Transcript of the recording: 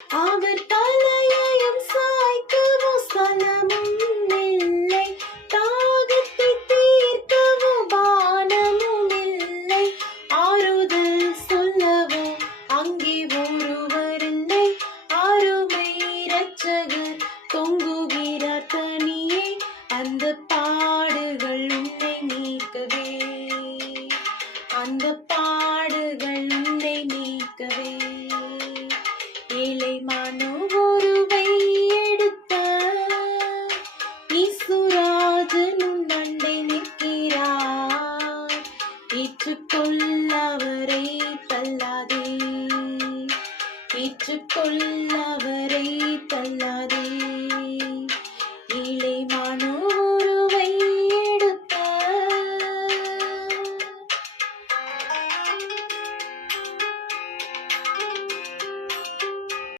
அவர் தலையையும் சாய்க்கவோ ஸ்தலமும் இல்லை, தாகத்தை தீர்க்கவோ பானமும் இல்லை, ஆறுதல் சொல்லவோ அங்கே ஒருவர் இல்லை, அருமை இரட்சகர் தொங்குகிறார் தனியே, அந்த பாடுகள் உன்னை நீக்கவே, அந்த பாடுகள் உன்னை நீக்கவே. ஏழை மனோருவை எடுத்த இசுராஜன் உன் அண்டை நிற்கிறார், ஏற்றுக்கொள்ள அவரை தள்ளாதே, ஏற்றுக்கொள்ள அவரை தள்ளாதே. ஏழை மனோ